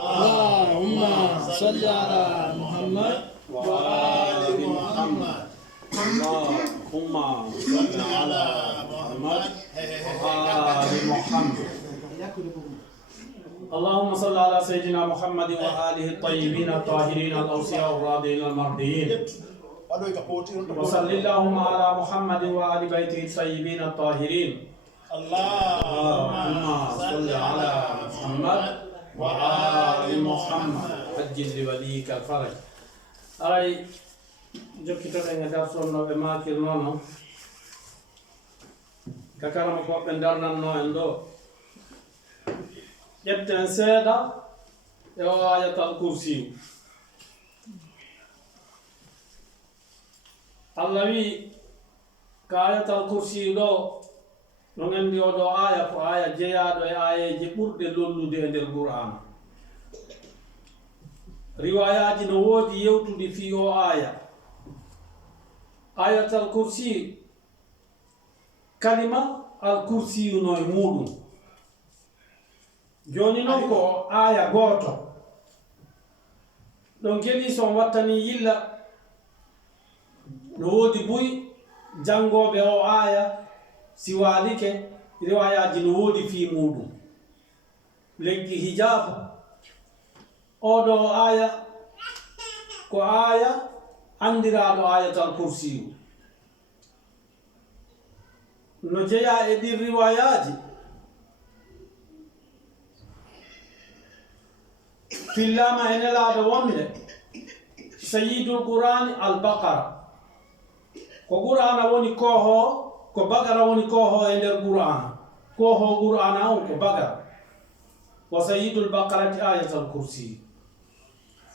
اللهم صل على محمد وآل محمد. اللهم صل على محمد وآل محمد. اللهم صل على سيدنا محمد وآله الطيبين الطاهرين الأوصياء الراضين المرضيين. وصل اللهم على محمد وآل بيته الطيبين الطاهرين. اللهم صل على محمد وآل محمد. عجل لوليك الفرج. أي jokkitoɗe e nder sonno ɓe makirnono kakarama ko ɓe darnanno en ɗo ƴetten seeɗa e o ayatal kursiyu. Allah wi ka ayatal kursiyu ɗo no gandi oɗo aya ko aya jeeyaɗo e ayeje ɓurɗe lollude e nder Qur'an. Riwayaji no woodi yewtude fi o aya. Ayatal kursi kalima al kursi no e muɗum. Joni non ko aya goto ɗon geli son wattani yilla no woodi buy jangoɓe o aya si walike riwayaji no woodi fi muɗum. Leggi hijabu oɗo aya ko aya andiraɗo ayatal kursiyu. No jeeya e ɗin riwayaji fillama e nelaɗo wonde sayyidul qur'ani al-baqara. Ko qur'ana woni koho, ko bagara woni koho e nder qur'ana. Koho qur'ana on ko bagara. Wa sayyidul baqarati ayatul kursi.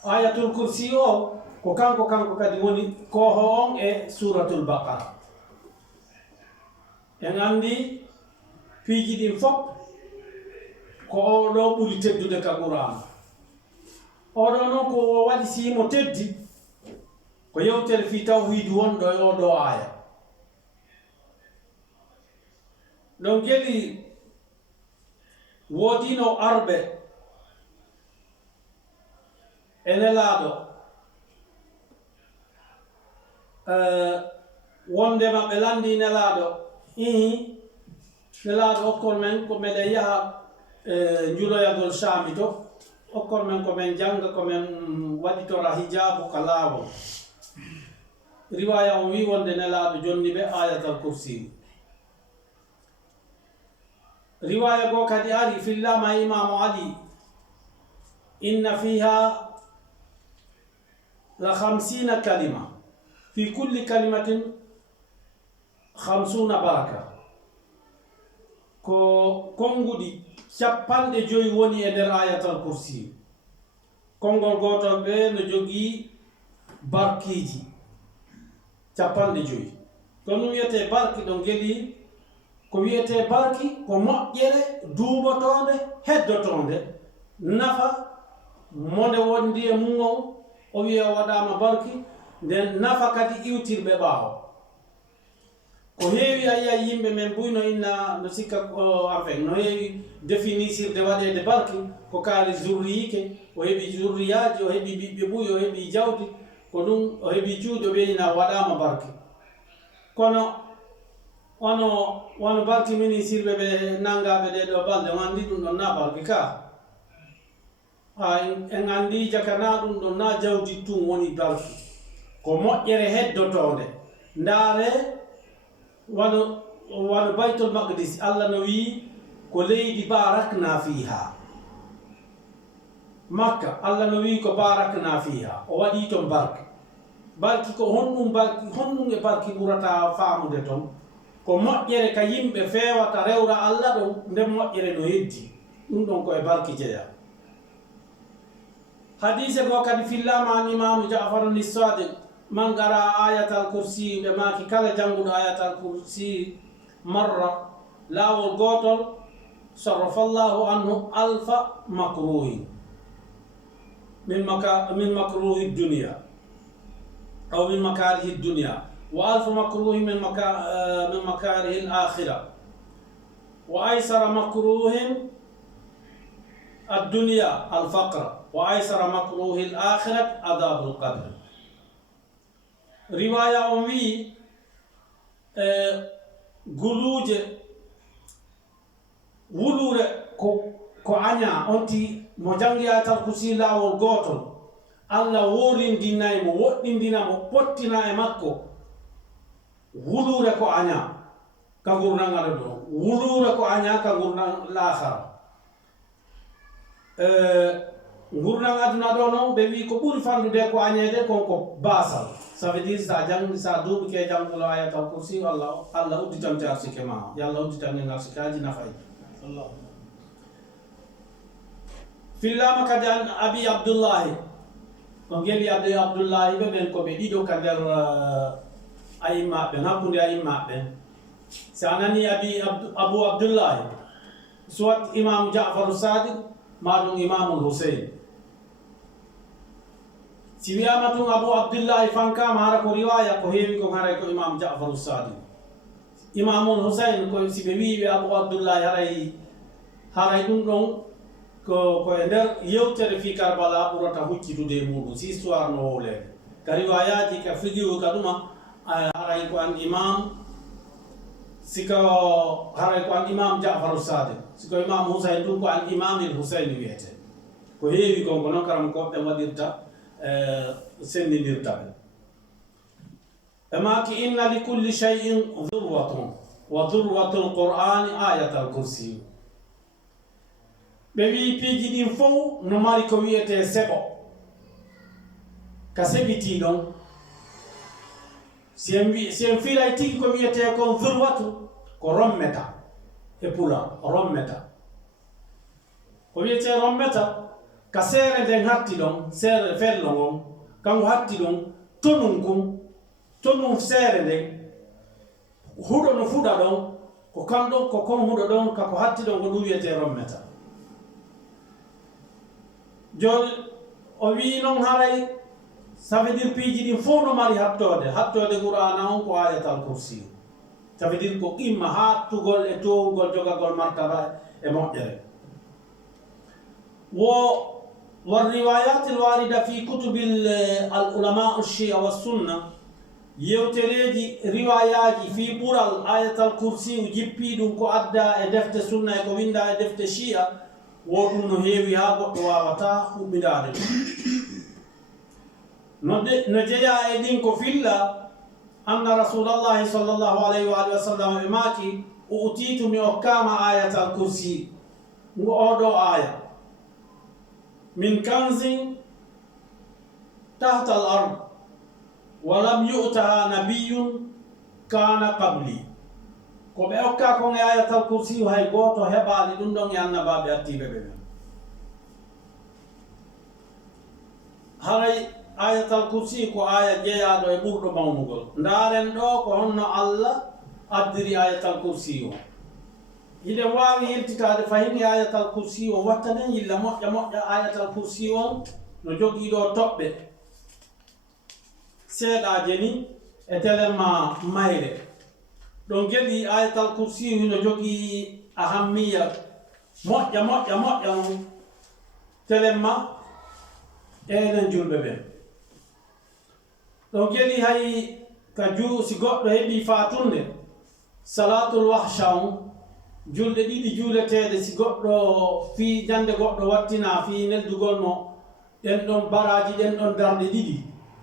Ayatul kursi o ko kanko kadi woni koho on e suratul baqara. En andi piiji ɗin fof ko oɗo ɓuri teddude ka qur'an. Oɗo noon ko o waɗi siimo teddi ko yewtere fi tawhidu wonɗo e oɗo aya. ɗon geli woodino arɓe e nelaɗo wonde maɓɓe landi nelaɗo nelaɗo okkol men ko meɗen yaha juloyagol Saami to okkol men ko men janga ko men waɗitora hijabu ka laawol. Riwaya o wi wonde nelaɗo jonni ɓe ayatal kursi. Riwaya go kadi ari fillama imamu Ali inna fiha la 50 kalima fi kulli kalimatin 50 baraka. Ko konngudi 50 woni e nder ayatal kursi. Konngol gotol ɓe no jogii barkiji 50. ko ɗum wiyete barki ɗo geli ko wiyete barki ko moƴƴere duuɓotonde heddotonde nafa monde wondi e mum on o wiye o waɗama barki nden nafa kadi iwtirɓe ɓaawo ko heewi a yiya yimɓe men buyno inna no sikka enfin no heewi définissirde waɗede barki ko kaali zurriyike o heɓi zurriyaji o heɓi ɓiɓɓe ɓuy o heɓi jawdi ko ɗum o heɓi cuuɗo ɓeyna waɗama barki kono wono barki ministirɓe ɓe nangaɓe ɗeɗo balɗe on andi ɗum ɗon na barki ka en andi jakana ɗum ɗon na jawdi tun woni barki ko moƴƴere heddotonde ndaare wano baytol maqdis Allah no wi ko leydi barakna fiha makka Allah no wi ko barakna fiha o waɗi ton barki ko honɗum e barki ɓurata faamude ton ko moƴƴere ka yimɓe fewata rewra Allah ɗo nden moƴƴere no heddi ɗum ɗon ko e barki jeeya hadise go kadi fillama an imamu Ja'farun as-Sadiq man qara ayatal kursi ɓe maki kala janguɗo ayatal kursi marra lawol gotol sarrafa Allahu anhu alfa makruhin min makruhi dunya aw min makarihi dunya wa alfa makruhin min makarihi al-akhirah wa aysara makruhin الدنيا الفقر وأيسر مكروه الآخرة عذاب القبر. رواية أمي guluuje wuluure ko aña onti mo jangi ayatal kursi laawol gootol Allah worindinayi mo woɗɗindina mo pottina e makko wuluure ko aña ka gurdam aɗa ɗo wuluure ko aña ka gurdam lahara gurdam aduna ɗo noon ɓe wi ko ɓuri fandude ko añede konko basal. Ça veut dire sa jang sa duuɓi ke jangulo ayatal kursi Allah udditante arsike ma yalla udditane arsikaji nafay fillama kadi an abi abdoullahi ko geli abi abdoullahi ɓe ɓen koɓe ɗiɗo ka nder ayimmaɓe hakkude ayimmaɓe si a nani abu abdoullahi soit imamu jafaru sadiq maɗum imamul husein. Si wiyama tun abu abdoullahi fankama hara ko riwaya ko heewi ko haray ko imam jafaru sadiq imamul husain ko si ɓe wiɓe abu abdoullahi haray ɗum ɗon koye nder yewtere fi karbala ɓurata huccitude e muɗum si histoire no wowlede ka riwayaji ka figiu ka ɗuma haray ko an imam siko haray ko an imam jafaru sadiq siko imam husain ɗum ko an imamil husain wiyete ko heewi kon ko noon karam koɓe waɗirta sendindirtaɓe ɓe maki inna li kulli cheyin dhurwatun wa dhurwatu lqur'ani ayatal kursiyu. ɓe wi piiji ɗin fof no mari ko wiyete seɓo ka seɓiti ɗon si en firay tigi ko wiyete kon dhurwatu ko rommeta e pula rommeta ko wiyete rommeta ka seere nden hatti ɗon seere fello ngon kanko hatti ɗon tonum kum tonum seere nden huɗo no fuɗa ɗon ko kamɗon ko kon huɗo ɗon kako hatti ɗon ko ɗum wiyete rommeta. joni o wi noon haray ça veut dire piiji ɗin fof no mari hattode qur'ana on ko ayatal kursi ça veut dire ko qimma hattugol e towugol jogagol martaba e moƴƴere. والروايات الواردة في كتب العلماء الشيعة والسنة يوتريجي روايات في برال آية الكرسي وجيبيدون كو أدى دفت سنة كو ويندا دفت الشيعة ودون هيوي هاغو وواتا وبدار نجيا ايدين كو فيلا أن رسول الله صلى الله عليه وآله وسلم ماكي أوتيت من أحكام آية الكرسي وأودو آية من كنز تحت الأرض ولم يؤتها نبي كان قبلي ko ɓe hokka kon e ayatal kursi hay goto heɓali ɗum ɗon e annabaɓe attiɓe ɓe ɓen haray ayatal kursi ko aya jeeyaɗo e ɓurɗo mawnugol ndaren ɗo ko honno Allah addiri ayatal kursi o hiɗen wawi yiltitade fayin e ayatal kursi o watta nen yilla moƴƴa ayatal kursi on no jogiiɗo toɓɓe seeɗaje ni e telemma mayre ɗon geɗi ayatal kursi no jogii ahammiya moƴƴa on telemma enen julɓe ɓen ɗon geɗi hay ka si goɗɗo heɓi fatunde salatul wahsha on julɗe ɗiɗi juuleteɗe si goɗɗo fi jande goɗɗo wattina fi neldugol mo ɗen ɗon baraji ɗen ɗon darde ɗiɗi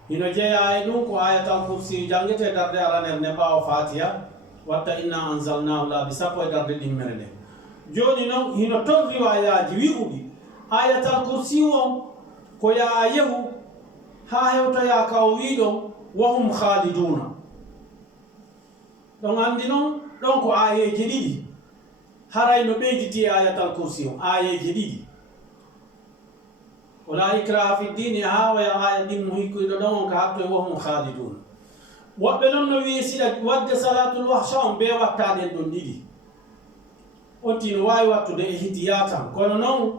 hino jeeya e ɗum ko ayatal kursi jangete darde aranere ne ɓaawa fatiha watta inna anzalnahu laabi sappo e darde ɗimmere nde joni noon hino ton riwayaji wi'uɗi ayatal kursi on ko yaa yehu ha hewtoya ka o wiɗon wahum khaliduna ɗon andi noon ɗon ko ayeje ɗiɗi haray no ɓeyditi ayatal kursi on ayeje ɗiɗi wala ikraha fi ddini ha waya aya ɗin mo hikkoyɗo ɗon on ka hatto e wahum khaliduna woɓɓe noon no wi siɗa wadde salatul wahsha on be wattaɗen ɗon ɗiɗi onti no wawi wattude e hidiya tan kono noon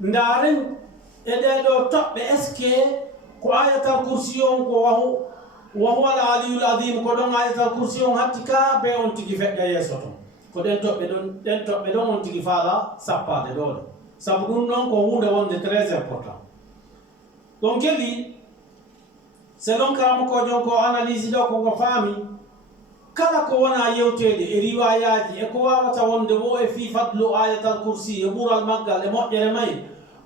ndaren e ɗeɗo toɓɓe est ce que ko ayatal kursi on ko wahu al aliyul adim ko ɗon ayatal kursi on hatti ka be on tigi feƴƴa yeeso ton ko ɗen toɓɓe ɗon on tigi faala sappade ɗo ɗo sabu ɗum ɗon ko hunde wonde très important ɗon kadi selon karamokojon ko analyse ɗo koko faami kala ko wona yewtede e riwayaji e ko wawata wonde wo e fi fadlu ayatal kursi e ɓural maggal e moƴƴere may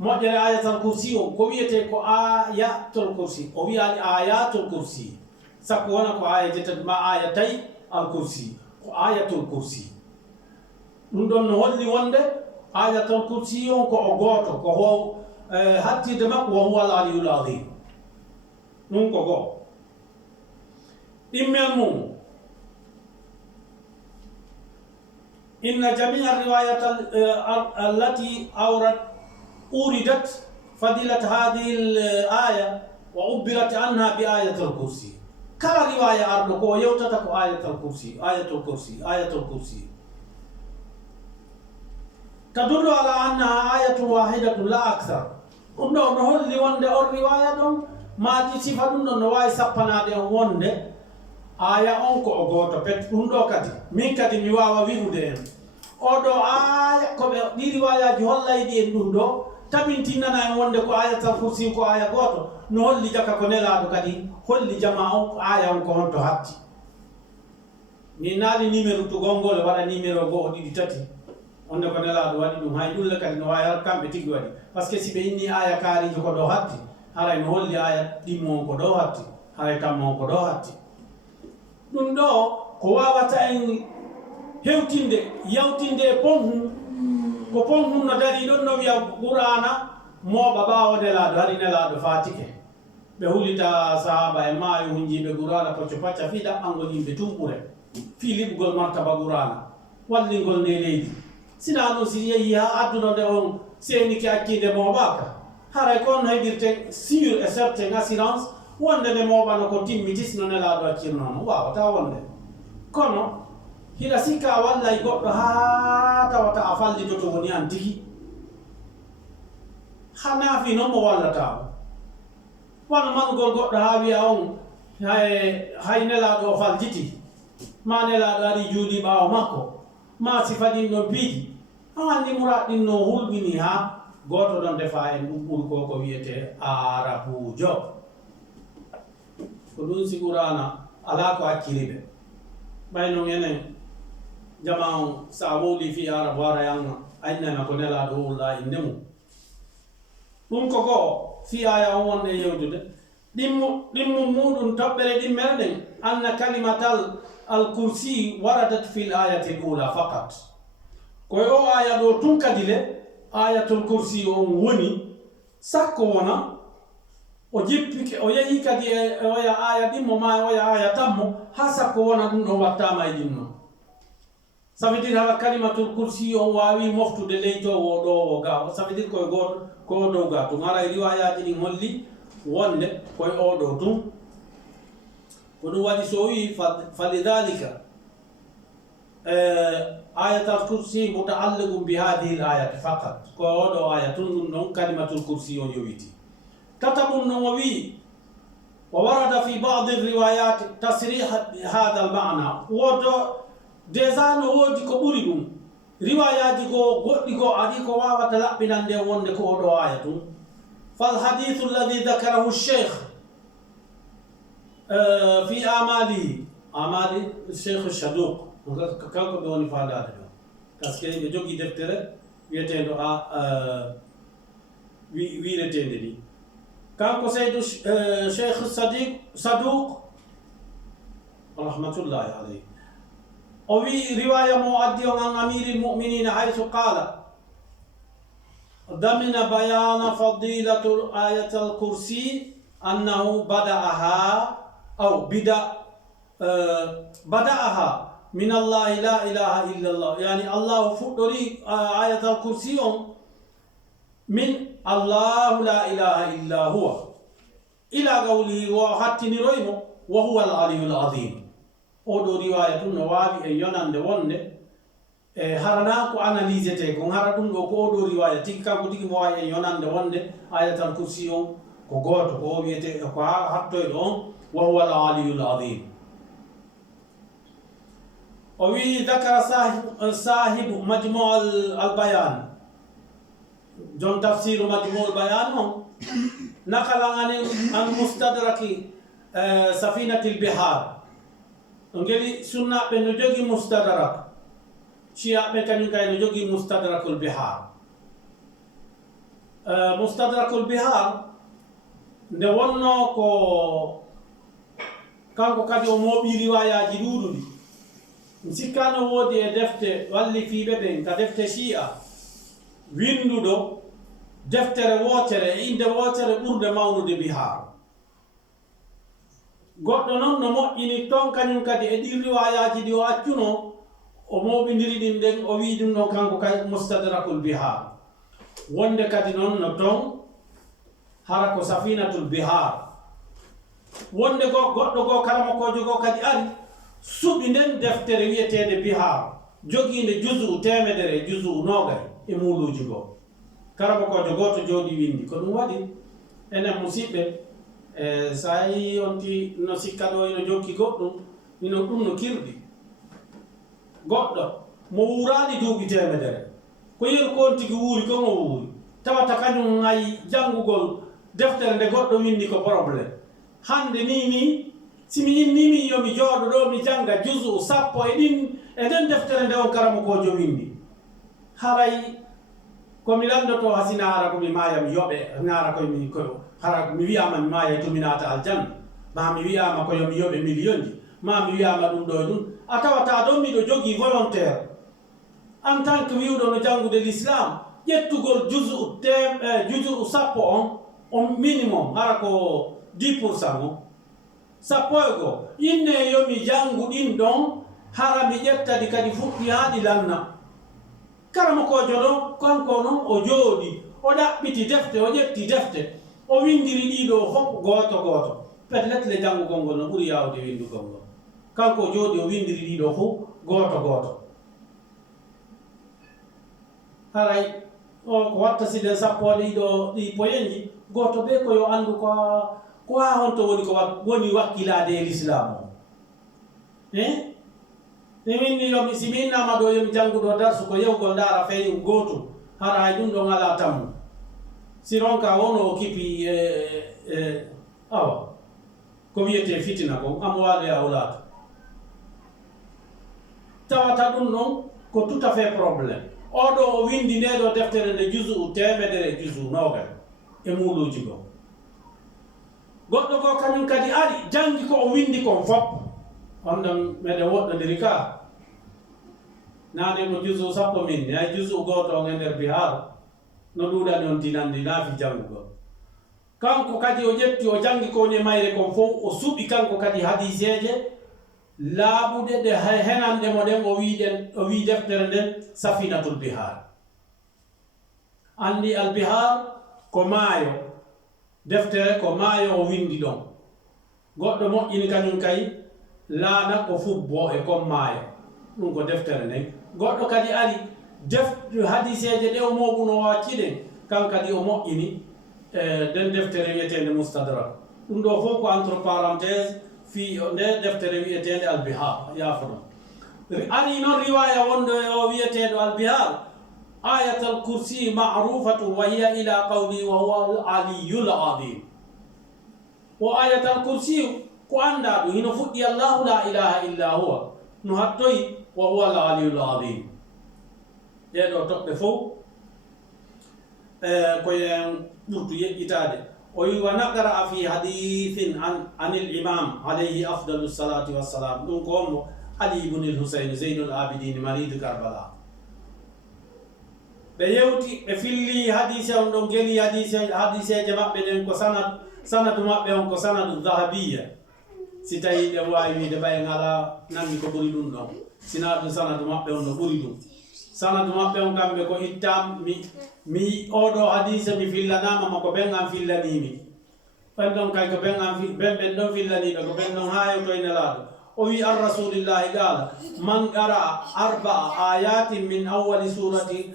moƴƴere ayatal kursi o ko wiyete ko ayatul kursi o wiyani ayatul kursi sakko wona ko aya jettati ma aya tawi al kursi ko ayatul kursi ɗum ɗon no holli wonde ayatul kursi on ko o goto ko ho hattide makko wo huwa al aliyul azim ɗum ko goo ɗimmel mum inna jamia riwayat allati أوردت فضيلة هذه الآية وعبرت عنها بآية الكرسي كلا رواية أرنكو يوتتك آية الكرسي آية الكرسي آية الكرسي تدل على أنها آية واحدة لا أكثر نقول لي وند الرواية دون ما دي صفة دون نواي سبنا دي وند آية أنكو أغوتو بيت وندو كدي من كدي ميواوا ويهودين odo aya ko be di riwaya ji hollaydi en dum do tabintinana en wonde ko ayatul kursi ko aya goto no holli jaka ko nelaado kadi holli jama'o aya on ko honto hatti ni naali numéro to gongol wada numéro go didi tati onde ko nelaado wadi dum hay dulle kadi no waya kambe tigi wadi parce que si be inni aya kaari ko do hatti haray no holli aya dimmo ko do hatti haray tammo ko do hatti dum do ko wawata en hewtinde yawtinde ponhu ko ponhu no dari ɗon no wiya qur'ana moɓa ɓawo nelaɗo hari nelaɗo fatike ɓe hulita sahaba e maayo hunjiɓe qur'ana pocco pacca fi ɗaɓɓangol yimɓe tumɓure fi liɓgol martaba qur'ana wallingol nde leydi sina ɗum si yeehi ha adduno nde on seniki akkide moɓaka haray kon heɓirten sûr et certain assurance wonde nde moɓano ko timmitis no nelaɗo accirnono wawata wonde kono hila sikka wallay goɗɗo ha tawata a fallitoto woni an tigi ha naafi noon mo wallata o wano manugol goɗɗo ha wiya on hay nelaɗo o faljiti ma nelaɗo ari juuli ɓawo makko ma sifa ɗin ɗon piiji a andi muraɗ ɗin no hulɓini ha goto ɗon defa en ɗum ɓuri ko ko wiyete arabujo ko ɗum sigurana ala ko hakkiliɓe ɓayno enen jama'u sabuli fi arab wara yanga aynana ko nelaɗo ulla inde mum ɗum ko goo fi aya on wonde yewdude ɗimmum muɗum toɓɓere ɗimmere ɗen anna kalimatal al kursi waradat fi l ayati l ula faqat koye o aya ɗo tun kadi le ayatul kursi on woni sakko wona o jippike o yeehi kadi e oya aya ɗimmo ma oya aya tammo ha sakko wona ɗum ɗon wattama e ɗinno ça veut dire hala kalimatul kursi on wawi moftude leytowo ɗo o ga ça veut dire koye goto ko dow ga tum ara riwayaji ɗin holli wonde koye oɗo tum ko ɗum waɗi so wi falidhalika ayatul kursi mutaalliqum bi hadihi l ayati faqat ko oɗo aya tun ɗum ɗon kalimatul kursi on yowiti tatabum non o wi wa warada fi badi riwayat tasrih hada al mana wodo déjà no woodi ko ɓuri ɗum riwayaji go goɗɗi go ari ko wawata laɓɓinande wonde ko oɗo aya tum fal hadithu alladi dakarahu cheikh fi amali cheikh Saduq kanko ɓe woni fandade ɗo par ce que ɓe jogui deftere wiyeteɗo wiretede ni kanko seydou cheikh Saduq rahmatullahi alayhi o wi riwaya mo addi on an amiri lmuminina haythu qala damina bayana fadilatu ayat alkursi annahu bada'aha aw bada'aha min allahi la ilaha illa allah yani allahu fuɗɗori ayat alkursi on min allahu la ilaha illa huwa ila qawlihi wo hattiniroymo wa huwa al aliyu l azim oɗo riwaya tun no wawi e yonande wonde e harana ko analyse te ko hara ɗum ɗo ko oɗo riwaya tigi kanko tigi mo wawi e yonande wonde ayatal kursi on ko goto ko o wiyete ko hattoyɗo on wa huwa al aliyul azim o wi dakara sahibu majmu al bayan jon tafsiru majmul bayan on nakalan an mustadraki safinatil bihar ngeli sunna be no jogi mustadrak shia be kanyum kay no jogi mustadrakul bihar mustadrakul bihar nde wonno ko kanko kadi o moɓi riwayaji ɗuɗuɗi sikkano woodi e defte walli fiɓe ɓen ka defte shia winduɗo deftere wotere e inde wotere ɓurde mawnude bihar goɗɗo noon no moƴƴini toon kañum kadi e ɗi riwayaji ɗi o accuno o moɓidiri ɗin ɗen o wi ɗum ɗon kanko kay mustadrakul bihar wonde kadi noon no toon hara ko safinatul bihar wonde goɗɗo go karamakojo go kadi ari suɓi nden deftere wiyetede bihar joguinde juzu temedere juzu nogay e muluji go karamakojo goto jooɗi windi ko ɗum waɗi enen musidɓe sa yi onti no sikka ɗo ino jokki goɗɗum ino ɗum no kirɗi goɗɗo mo wurani duuɓi temedere ko yeru ko on tigi wuuri ko mo wuuri tawata kañum ngayi janngugol deftere nde goɗɗo windi ko probléme hande ni simi innimi yomi jooɗo ɗo mi janga juzu 10 e ɗin e nden deftere nde on karamakojo windi haray komi landoto hasina hara komi maaya mi yoɓe nara koymi ko hara mi wiyama mi maaya to mi naata aljanna ma mi wiyama ko yomi yoɓe million ji ma mi wiyama ɗum ɗo e ɗum a tawata ɗon miɗo jogii volontaire en tant que wiwɗo no janngude l'islam ƴettugol juzu 10 on minimum hara ko 10% o 10 go inne yomi janngu ɗin ɗon hara mi ƴettadi kadi fuɗɗi haa ɗi lanna karamakojo ɗon kanko noon o jooɗi o ɗaɓɓiti defte o ƴetti defte o windiri ɗiɗo fof goto goto peut-être le janngugol ngol no ɓuri yawde windugol ngol kanko o jooɗi o windiri ɗiɗo fof goto goto haray o ko watta siden sappo ɗi poyenji goto ɓe koyo anndu ko ha honto woni ko woni wakkilade e l'islam o minni yomi si mi innama ɗo yomi jannguɗo darsu ko yewgol ndaara feewi gootum hara hay ɗum ɗon ala tammu si ronka wono o kipi awa ko wiyete fitina ko amwali awlad tawata ɗum ɗon ko tout à fait probléme oɗo o windi ndeɗo deftere nde juzu temedere juzu nogay e muluji go goɗɗo go kañum kadi ari jangi ko o windi kon fop on ɗon meɗen woɗɗodiri ka nane ko juzu 10 min hay juzu goto on e nder bihar no ɗuɗani on tinandi naafi janngugol kanko kadi o ƴetti o jangi ko woni e mayre kon fof o suɓi kanko kadi hadiseje laaɓuɗe ɗe henanɗemo ɗen o wi deftere nden safinatul bihar andi albihar ko maayo deftere ko maayo o windi ɗon goɗɗo moƴƴini kañum kay laana ko fubbo e kon maayo ɗum ko deftere nden goɗɗo kadi ari hadiseje ɗe o moɓuno wacci ɗen kan kadi o moƴƴini nden deftere wiyetende mustadrak ɗum ɗo fof ko entre parenthèse fi nde deftere wiyetende albihar yaafo ɗon ari noon riwaya wonɗo o wiyeteɗo albihar ayatal kursi ma'rufatu wa hiya ila qawli wa huwa aliyul azim o ayatal kursi ko anda ɗum hino fuɗɗi allahu la ilaha illa huwa no hattoyi wa huwa al aliyul azim ɗeɗo toɓɓe fof koyen ɓurtu yeƴƴitade o wi wa naqara fi hadithin anil imam alayhi afdalu salati wassalam ɗum ko onmo ali ibnul husayn zeynul abidin maridu karbala ɓe yewti ɓe filli hadise on ɗon geli hadiseje maɓɓe ɗen ko sanadu maɓɓe on ko sanadu dhahabiya si tawi ɓe wawi wiide ɓayen ala nangi ko ɓuri ɗum ɗon sina ɗum sanadu maɓɓe on no ɓuri ɗum sanadu maɓɓe on kamɓe ko ittam mi oɗo hadise mi fillanama ma ko ɓen an fillanimi ɓen ɗon kay ko ɓen ɗon fillaniɓe ko ɓen ɗon ha hewtoynelaɗo o wi an rasulillahi qala man qara 4 ayatin min awwali surati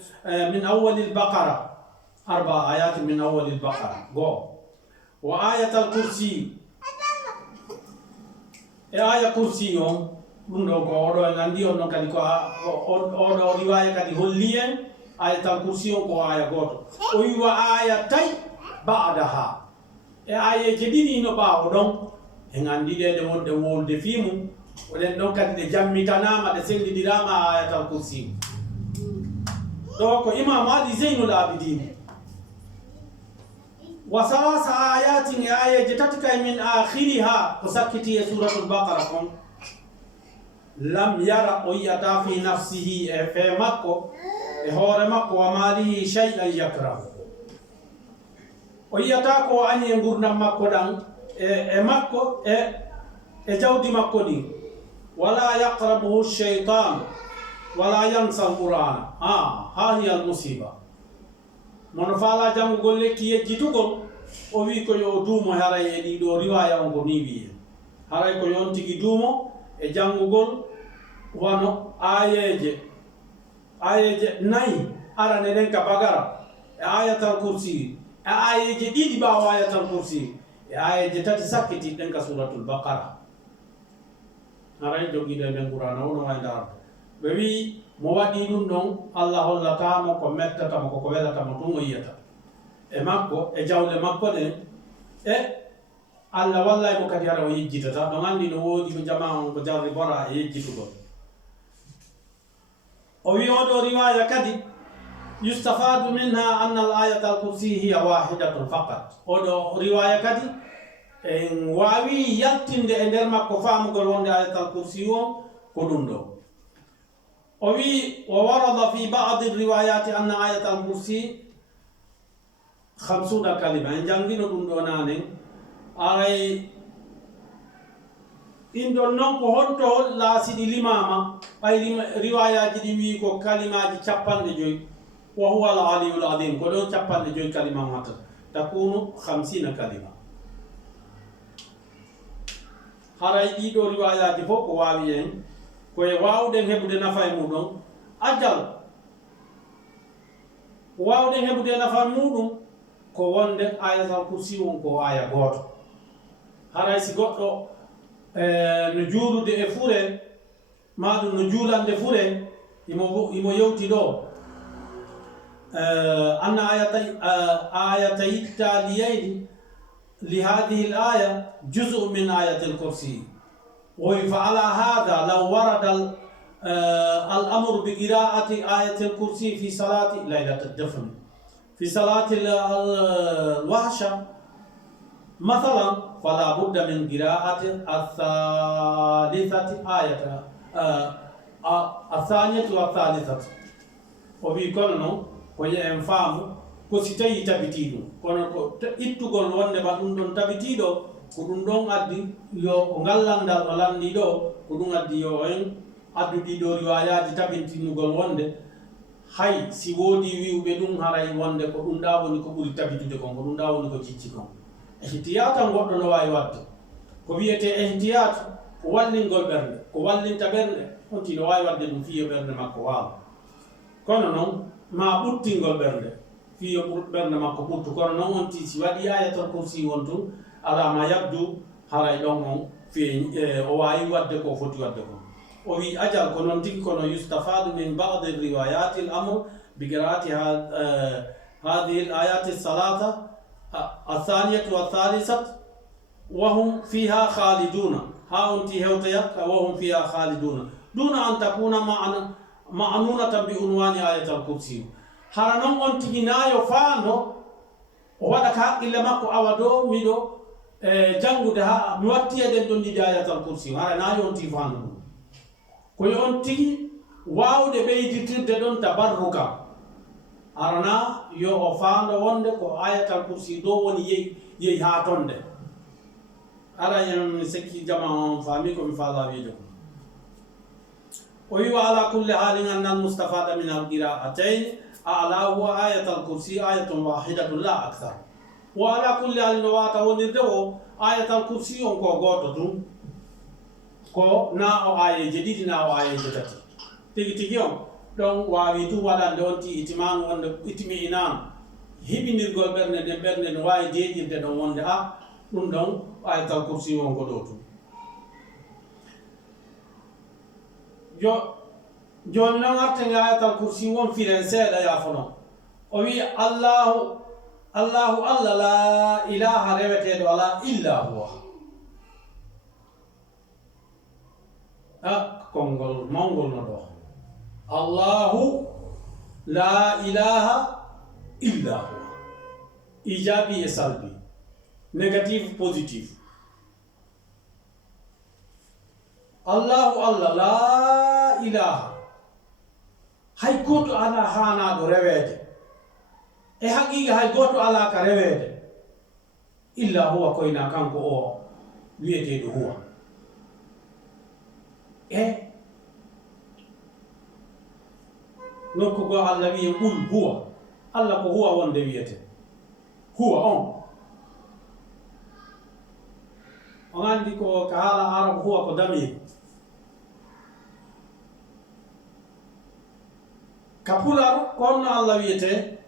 min awwali al-baqara 4 ayatin min awwali al-baqara go wa ayatal kursi e aya kursi on ɗum ɗo ko oɗo en andi on noon kadi ko oɗo riwaya kadi holli en ayatal kursi on ko aya goto o wiwa aya tay ba'daha e ayeje ɗiɗi no ɓaawo ɗon en anndi ɗe wonde wolde fimu oɗen ɗon kadi ɗe jammitanama ɗe sendidirama ayatal kursi ɗo ko imam ali zeynul abidin wa salasa ayatin e ayeje tati kay min akhiriha ko sakkiti e suratul baqara kon lam yara o yiyata fi nafsihi e fe makko e hoore makko wa malihi shay'an yakrahu o yiyata ko ani e gurdam makko ɗan e makko e jawdi makko ɗi wala yaqrabuhu shaytan wala yansa alqur'ana ha hiya almusiba mono faala janngugol lekki yejjitugol o wi ko yo duumo haray e ɗiɗo riwaya on ko ni wiye haray ko yon tigi duumo e janngugol wono ayeje nayi arane ɗen ka bagara e ayatal kursi e ayeje ɗiɗi ɓaawo ayatal kursi e ayeje tati sakkitiɗɗen ka suratul baqara haray jogiiɗo e ɓen qur'ana wono way darata ɓe wi mo waɗi ɗum ɗon allah hollatamo ko mettatamo koko welatamo ɗum o yiyata e makko e jawle makko ɗen e allah wallay mo kadi hara o yejjitata ɗon anndi no woodi ko jama on ko jarri bora e yejjitugol o wi oɗo riwaya kadi yustafadu minha anna al ayata al kursi hiya wahidatun faqat oɗo riwaya kadi en wawi yaltinde e nder makko famugol wonde ayatal kursi o ko ɗum ɗo o wi wa warada fi ba'di riwayati anna ayatal kursi 50 kalima en jangino ɗum ɗo nane aray in ɗon noon ko honto laasiɗi limama ɓay riwayaji ɗi wi ko kalimaji 50 wa huwa al aliyul adim ko ɗon 50 kalima mata takunu 50 kalima haray ɗiɗo riwayaji fof ko wawi en koye wawɗen heɓude nafa e muɗum ajal ko wawɗen heɓude nafa e muɗum ko wonde ayatal kursi on ko aya goto haray si goɗɗo no juulude e fure maɗum no juulande fure imo yewti ɗo anna ayatay taliyayni li hadihi al aya juz'un min ayati al kursi وفعلى هذا لو ورد الأمر بقراءة آية الكرسي في صلاة ليلة الدفن في صلاة الوحشة مثلا فلا بد من قراءة الثالثة آية الثانية والثالثة وفي كونه كي ينفهم كسيتي تبتيدو كونه إتقول وانده بدون تبتيدو ko ɗum ɗon addi yo ko ngallandal o landi ɗo ko ɗum addi yo en addu ɗiɗo riwayaji tabintinugol wonde hay si woodi wiwɓe ɗum haray wonde ko ɗum ɗa woni ko ɓuri tabitude kon ko ɗum ɗa woni ko cicci kon ihtiyatan goɗɗo no wawi wadde ko wiyete ihtiyat ko wallingol ɓernde ko wallinta ɓernde on ti no wawi wadde ɗum fiyo ɓernde makko waawa kono noon ma ɓurtingol ɓernde fiyo ɓernde makko ɓurtu kono noon on ti si waɗi ayatal kursi won tun ala ma yabdu haray ɗon on fi o wawi wadde ko foti wadde ko o wi ajal ko noon tigi kono yustafadu min ba'di riwayati al amr bi qira'ati hadhihi al ayati salata الثانية والثالثة وهم فيها خالدون ها أنت هوتيك وهم فيها خالدون دون أن تكون معنونة بعنوان آية الكرسي هرنم أنت جنايو فانو وذاك إلا ما كو أودو ميدو جانغو ده مواتي أدم دون دي آية الكرسي هرنايو أنت فانو كوي أنت واو de بيجي دون تبركا arana yo o faando wonde ko ayatal kursi do woni yeyi ha tonde ara en sekki jama on faami ko mi faala wiide ko o wi ala kulli halin anna al mustafada min al qira'atayn ala huwa ayatal kursi ayatun wahidatun la akthar wa ala kulli halin wata wonirde o ayatal kursi on ko goto dum ko na o ayeje didi na o ayeje tati tigi tigi on donc wawi tu waɗande on ti itimanu wonde itimi inan hiɓinirgol ɓernde nden ɓernde no wawi deeƴirde ɗon wonde a ɗum ɗon ayatal kursi wonko ɗo tu yo joni noon arten ayatal kursi won firen seeɗa yafono o wi allahu allah la ilaha reweteɗo ala illa huwa konngol mawngol no ɗo allahu la ilaha illa huwa ijabi e salbi négatif positif allahu allah la ilaha hay goto ala hanaɗo rewede e haqiqa hay goto ala ka rewede illa huwa koyna kanko o wiyeteɗo huwa e nokku go allah wiye qul huwa allah ko huwa wonde wiyete huwa on andi ko ka haala arab huwa ko damir ka pular ko onno allah wiyete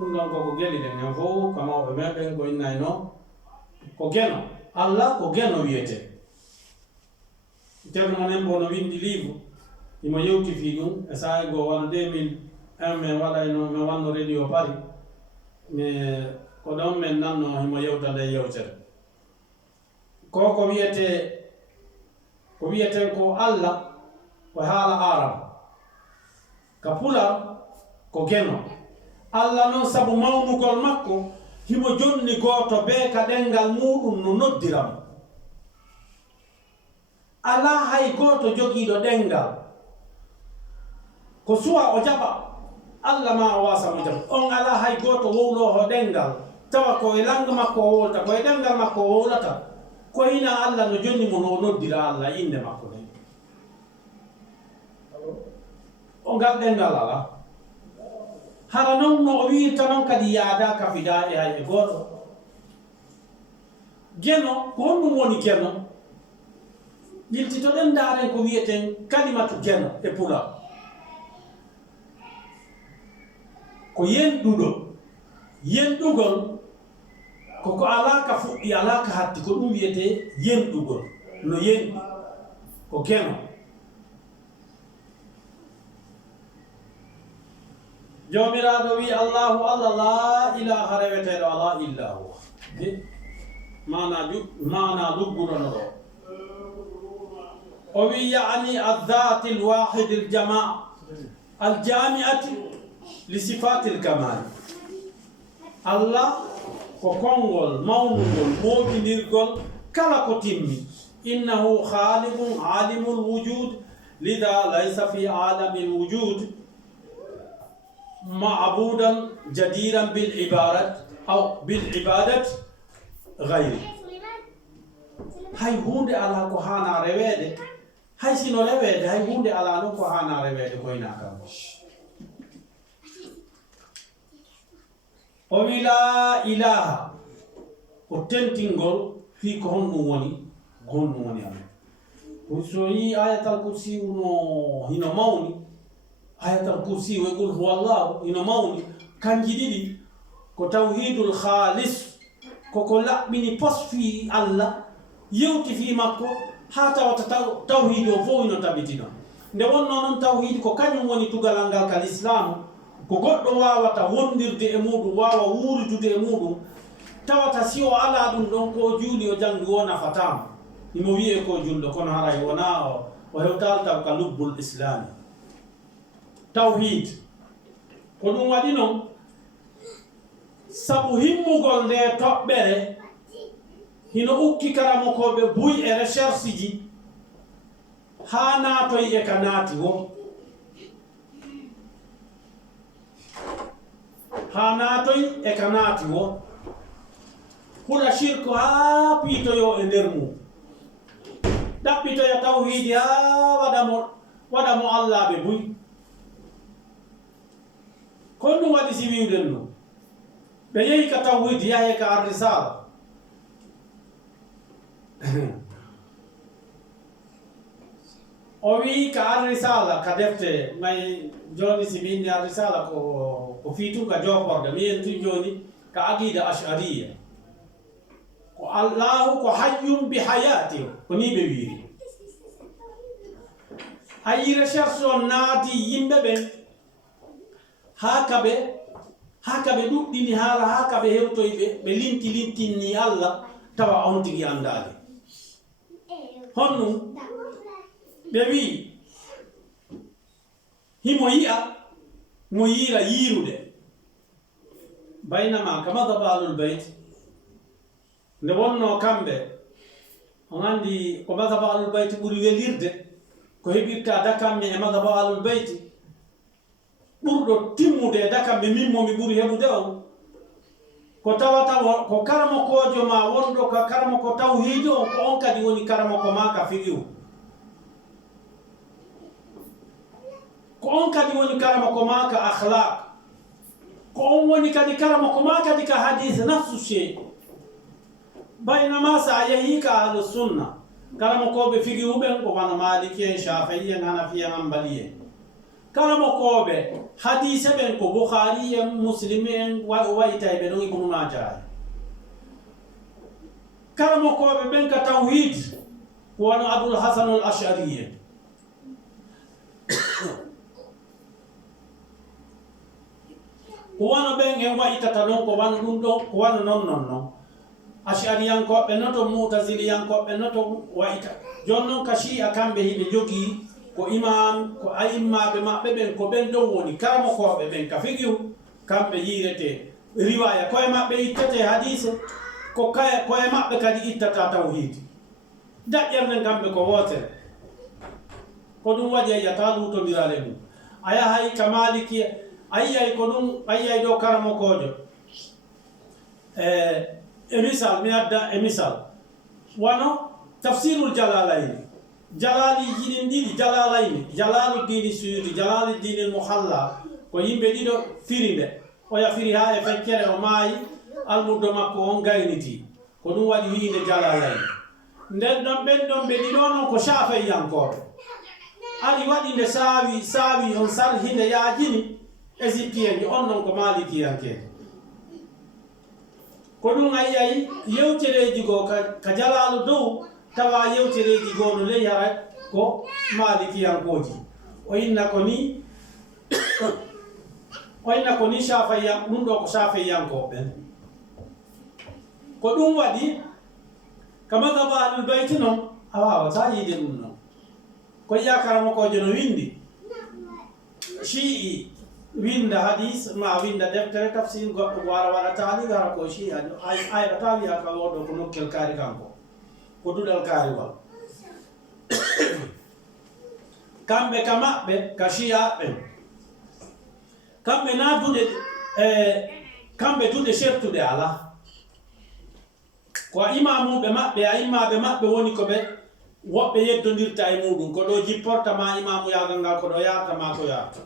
ɗum ɗon koko geliɗen hen fof kamawɓe meɗen ko innayno ko geno allah ko geno wiyete terno men bono windi livre imo yewtifi ɗum e sahay go wano 2001 min waɗayno min wanno radio Paris mi ko ɗon min nanno himo yewta nde yewtere ko wiyeten ko allah ko haala arab ka pular ko geno allah noon sabu mawnugol makko himo jonni goto be ka ɗengal muɗum no noddiramo ala hay goto jogiiɗo ɗengal ko suwa o jaɓa allah ma o wasa mo jaɓa on ala hay goto wowloho ɗengal tawa ko e langue makko o wolta ko e ɗengal makko o wowlata ko hina allah no jonni mo no noddira allah inde makko ɗen o ngal ɗengal ala hara noon no o wirta noon kadi yaada kafida e hay e goto geno ko honɗum woni geno yiltitoɗen daren ko wiyeten kalimatu geno e pula ko yenɗugol koko alaka fuɗɗi alaka hatti ko ɗum wiyete yenɗugol no yenɗi ko geno jomiraɗo wi allahu allah la ilaha reweteɗo ala illa huwa mana lugguɗono ɗo o wi yani aldhati alwahid aljamaa aljamiati li sifati alkamal allah ko konngol mawnugol moɓidirgol kala ko timmi innahu khaliqun alimul wujud lida laysa fi alami lwujud معبودا جديرا بالعبادة أو بالعبادة غيره هاي هوند على كهانا ريوده هاي سينو ريوده هاي هوند على نو كهانا ريوده كوينا كامش ولا إله وتنتينغول في كهون نواني كهون نواني وسوي آية الكرسي ونو هنا ماوني ayatal kursi we qul huwa allah ino mawni kanji ɗiɗi ko tawhidul khalis koko laɓɓini posfi allah yewti fi makko ha tawata tawhid o fof ino tabitina nde wonno noon tawhid ko kañum woni tugalal ngal kal islamu ko goɗɗo wawata wondirde e muɗum wawa wuurdude e muɗum tawata si o ala ɗum ɗon ko juuli o jangi o nafatama imo wiye ko julɗo kono haray wona o hewtal taw ka lubbul islami tawhid ko ɗum waɗi noon sabu himmugol nde toɓɓere hino ukki karamokoɓe buy e recherche ji ha naatoy e ka naati wo huɗa shirku ha piitoyo e nder mum ɗaɓɓitoya tawhidi ha waɗamo allah ɓe buy kon ɗum waɗi si wiwɗen no ɓe yehi ka tawhid yahe ka arrisala o wi ka arrisala ka defte may joni si mi inni arrisala ko fiituka joporde mi yen joni ka aqida ashariya ko allahu ko hayyum bi hayati ko ni ɓe wiiri ayi recherche o naati yimɓe ɓen haa kaɓe ɗuɗɗini haala haa kaɓe hewtoyɓe ɓe lintinni Allah tawa on tigi andaade honnu ɓe wi himo yi'a mo yiira yiirude baynama ka madhaba ahlul bayt nde wonno kamɓe on andi ko madhaba ahlul bayt ɓuri welirde ko heɓirta dakamɓe e madhaba ahlul bayt ɓurɗo timmude dakamɓe min momi ɓuri heɓude on ko tawata ko karamokojo ma wonɗo ka karamoko tawhid on ko on kadi woni karamoko ma ka fiqihu ko on kadi woni karamoko ma ka akhlaq ko on woni kadi karamoko ma kadi ka hadith nafsu shay baynama sa yehi ka ahlus sunna karamokoɓe fiqihu ɓen ko wano maliki en shafi'i en hanafi en hanbali en karamokoɓe hadise ɓen ko bukhari en muslim en waytayɓe ɗon ibnu majah karamokoɓe ɓen ka tawhid ko wano abul hasan al ash'ari en ko wano ɓen en waytata noon ko wano ɗum ɗon ko wano non ash'ariyankoɓe noto mu'taziliyankoɓe noto wayta jon noon ka shi'a kamɓe hiɓe jogii ko imam ko aimmaɓe maɓɓe ɓen ko ɓen ɗon woni karamokoɓe ɓen ka fiqihu kamɓe yiirete riwaya koye maɓɓe ittete hadise koye maɓɓe kadi ittata tawhid daƴƴerden kamɓe ko wootere ko ɗum waɗi ayyata lutodirale mum a yahay ka maliki a yiyay ko ɗum a yiyay ɗo karamokojo e misal mi adda e misal wano tafsirul jalalayni jalaliji ɗin ɗiɗi jalalayni jalaluddini suyuti jalaluddini muhalla ko yimɓe ɗiɗo firi nde oya firi ha e feccere o maayi almuddo makko on gayniti ko ɗum waɗi wiinde jalalayni nden ɗon ɓen ɗon ɓe ɗiɗo noon ko shafeyankoɓe ari waɗi nde saawi on sarhinde yaajini égyptienne on noon ko malikiyankeje ko ɗum a yiyay yewtereji goo ka jalalu dow tawa yewtereji goo no ley hara ko malikiyankoji o inna ko ni shafeyan ɗum ɗo ko shafeyankoɓen ko ɗum waɗi ka madhaba ahlul bayti noon a wawata yiide ɗum noon ko yiya karamokojo no windi shi'i winda hadis ma winda deftere tafsir goɗɗo wara waɗa taali gara ko shi'a ayɗata wiya ka woɗo ko nokkel kaari kanko ko duɗal kaariwal kamɓe ka maɓɓe ka shi'a ɓen kamɓe na duɗe kamɓe duɗe sertude ala ko imamuɓe maɓɓe a immaɓe maɓɓe woni ko ɓe woɓɓe yeddodirta e muɗum ko ɗo jipportama imamu yagal ngal ko ɗo yartama ko yarta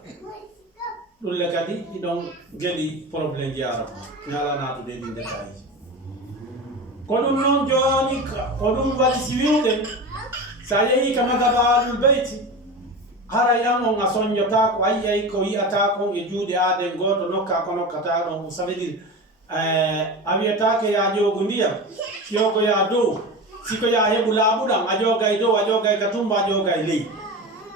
ɗulle kadi ɗiɗon geli probléme ji arab ñala natude ɗin détails ko ɗum noon joni ko ɗum waɗi si wiwɗen sa yeehi ka madhaba ahlul beyti haray an on a soñjota ko a yiyay ko yiyata kon e juuɗe aaden goto nokka ko nokkata ɗon ça veut dire a wiyatake ya ƴoogu ndiyam ƴoogo ya dow siko ya heɓu laaɓuɗam a joogay dow a joogay ka tumba a joogay ley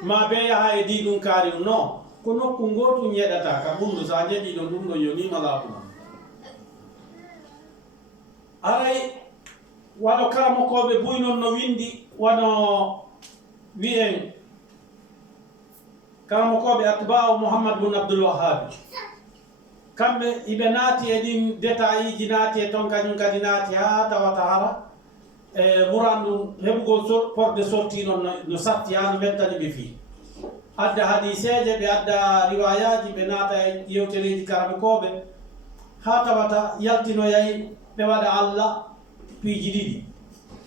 ma be yaha e di ɗum kaari ɗum non ko nokku gotum yeɗata ka ɓundu sa jeɗi ɗon ɗum ɗon yonima laaɓuɗam aray waɗo karamokoɓe buynon no windi wano wiyen karamokoɓe atba'u Muhammad bun Abdul Wahhab kamɓe iɓe naati e ɗin détails ji naati e ton kañum kadi naati ha tawata hara e ɓuranɗum heɓugol porde sorti ɗon no satti ha no mettani ɓe fii adda hadiseje ɓe adda riwayaji ɓe naata e yewtereji karamokoɓe ha tawata yaltinoyay ɓe waɗa Allah piiji ɗiɗi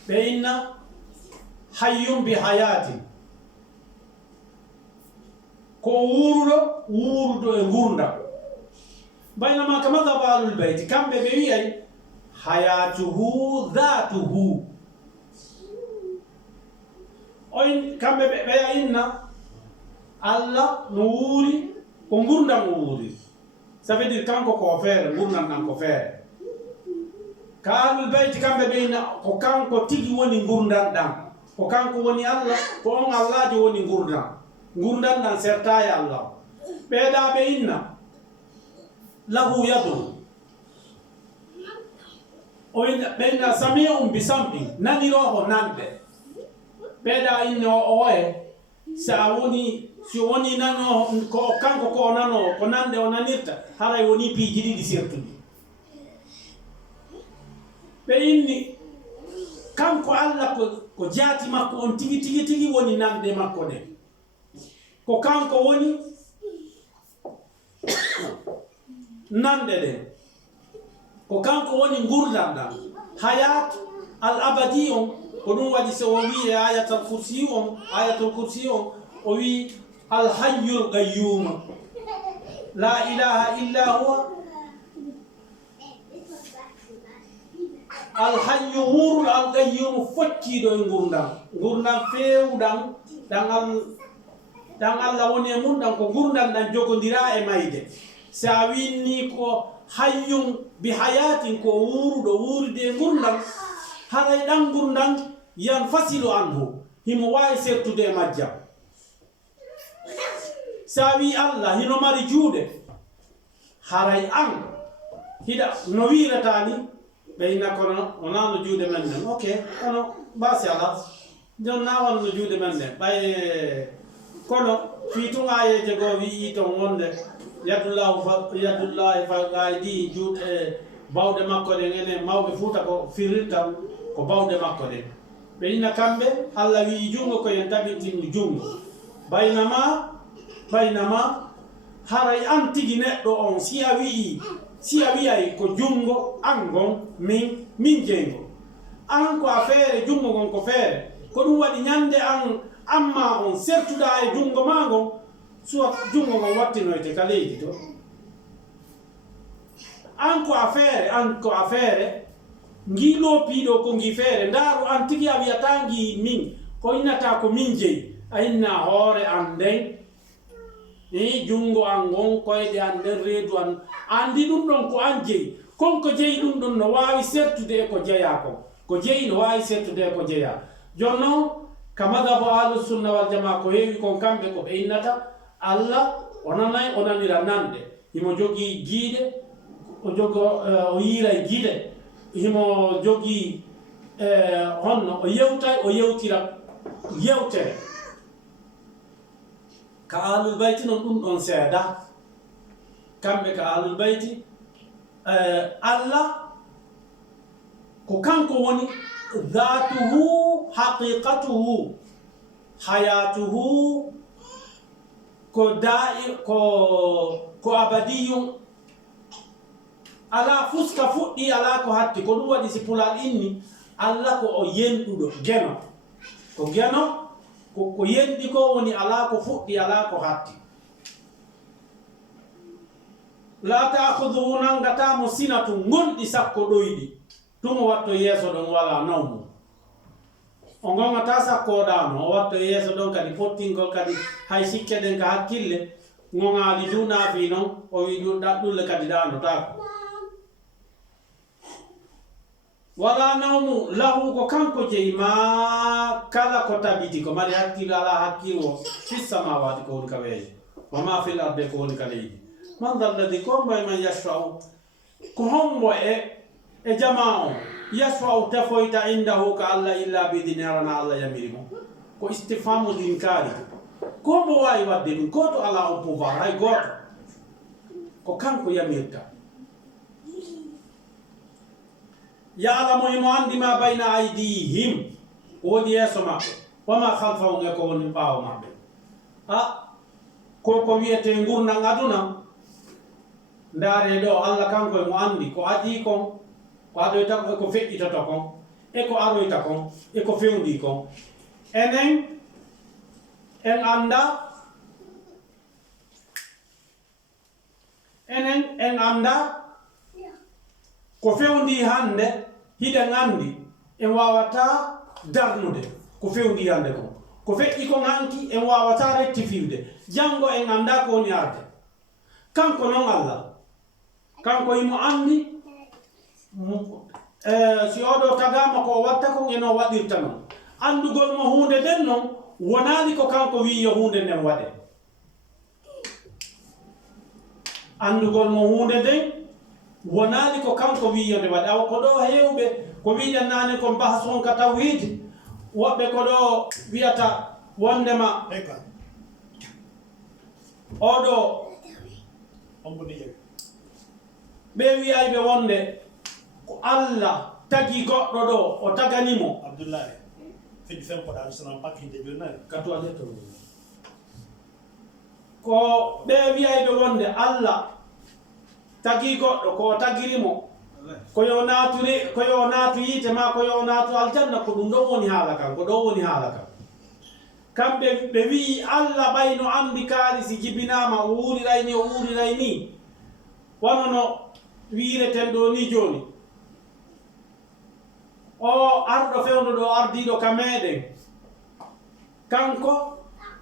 ɓe inna hayyum bi hayatin ko wuruɗo e gurdam baynama ka madhaba ahlul bayti kamɓe ɓe wiyay hayatuhu dhatuhu on kamɓe ɓe inna Allah no wuuri ko gurdam o wuuri ça veut dire kanko ko feere gurdam ɗan ko feere ka ahlul bayti kamɓe ɓe inna ko kanko tigi woni gurdam ɗan ko kanko woni Allah ko on Allahjo woni gurdam gurdal nan serta ya Allah ɓeeɗa ɓe inna lahu yadu o ɓeyna sami'um bi sam'i naniroho nande ɓeeɗa inne o oye sa woni so woni nano ko kanko ko nano ko nande o nanirta haray woni piiji ɗiɗi sertuɗi ɓe inni kanko Allah ko jaati makko on tigi woni nande makko ɗe ko kanko woni nande ɗen ko kanko woni gurdam ɗam hayat al abadi on ko ɗum waɗi so o wi e ayatul kursi on o wi al hayyul qayyum la ilaha illa huwa al hayyu hurul al qayyum focciɗo e gurdam fewɗam ɗan Allah woni e mum ɗan ko gurdam ɗan jogodira e mayde sa winni ko hayyum bi hayatin ko wurude e gurdam haray ɗan gurdam yan fasilu anhu himo wawi sertude e majjam sa wi Allah hino mari juuɗe haray an hiɗa no wirata ni ɓeyna kono wonano juuɗe men nden ok kono mbasi ala jon na wonno juuɗe men nden ɓay kono fiituŋayeje goo wii ton wonde yadullahi fagaydi juuɗe bawɗe makko ɗen enen mawɓe fuuta ko firirtan ko bawɗe makko ɗen ɓeyna kamɓe Allah wii junngo koyen taɓitinno junngo baynama haray an tigi neɗɗo on si a wiyay ko junngo an gon min jeygo an ko a feere junngo gon ko feere ko ɗum waɗi ñande an amma on sertuɗa e junngo ma gon suwa junngo gon wattinoyte ka leydi to an ko a feere ngilo piiɗo ko ngi feere ndaaru an tigi a wiyata ngi min ko innata ko min jeyi a inna hoore an nden ni junngo an gon koyɗe an nden reedu an andi ɗum ɗon ko an jeyi konko jeyi ɗum ɗon no wawi sertude e ko jeeya kon ko jeyi no wawi sertude e ko jeeya jonnon ka madhabu ahlus sunna wal jamaa ko heewi kon kamɓe ko ɓe innata Allah o nanira nande himo jogii giiɗe o yiiray giɗe himo jogii honno o yewtay o yewtira yewtere ka ahlul bayti noon ɗum ɗon seeda kamɓe ka ahlul bayti Allah ko kanko woni dhatuhu haqiqatuhu hayatuhu ko abadiyum ala fuska fuɗɗi ala ko hatti ko ɗum waɗi si pulal inni Allah ko o yenɗuɗo geno ko geno ko yenɗi ko woni ala ko fuɗɗi ala ko hatti la ta'khudhuhu nangatamo sinatu gonɗi sakko ɗoyɗi tumo watto yeeso ɗon wala nawmu o gongata sakkoɗano o watto yeeso ɗon kadi pottingol kadi hay sikke ɗen ka hakkille goŋali dunafi noon o wi ɗulle kadi ɗanotako wala nawmu lahu ko kanko jeyi ma kala ko tabiti ko mari hakkilo ala hakkilo fi samawati ko woni ka weeje wa ma fil arde ko woni ka leydi man dha alladi ko mboye man yashfa'u ko hombo e jama on yashfa'u tefoyta indahu ka Allah illa bidini arana Allah yamirimo ko istifamu dinkari ko mbo wawi wadde ɗum ko to ala o pouvoir hay goto ko kanko yamirta ya'lamu himo andi ma bayna aydihim woni yeeso maɓɓe wama khalfahum e ko woni ɓaawo maɓɓe ko wiyete gurdam aduna ndaare ɗo Allah kanko e mo andi ko adi kon ko aɗoyta ko eko feƴƴitoto kon eko aroyta kon eko fewndi kon enen en anda ko fewndi hande hiɗen andi en wawata darnude ko fewndi hande kon ko feƴƴi kon hanki en wawata rectifiwde janngo en anda ko woni arde kanko noon Allah kanko imo andi si oɗo tagama ko watta kon eno waɗirta noon andugol mo hunde nden noon wonaali ko kanko wi yo hunde nden waɗe andugol mo hunde nden wonaali ko kanko wi yo nde waɗe awa ko ɗo heewɓe ko wiɗen naane ko mbahas on ka tawhiide woɓɓe ko ɗo wiyata wondema oɗo ɓe wiyayɓe wonde ko Allah tagi goɗɗo ɗo o taganimo Abdoulaye feƴi fen ko ɗaɗo salam pakkinde jonnani katu aleto ko ɓe wiyayɓe wonde Allah tagi goɗɗo ko o tagirimo ko yo naatu yiite ma ko yo naatu aljanna ko ɗum ɗon woni haala kan ko ɗo woni haala kan kamɓe ɓe wii Allah ɓayno andi kaari si jibinama o wuuriray ni wono no wiireten ɗo ni joni o arɗo fewndo ɗo ardiɗo ka meɗen kanko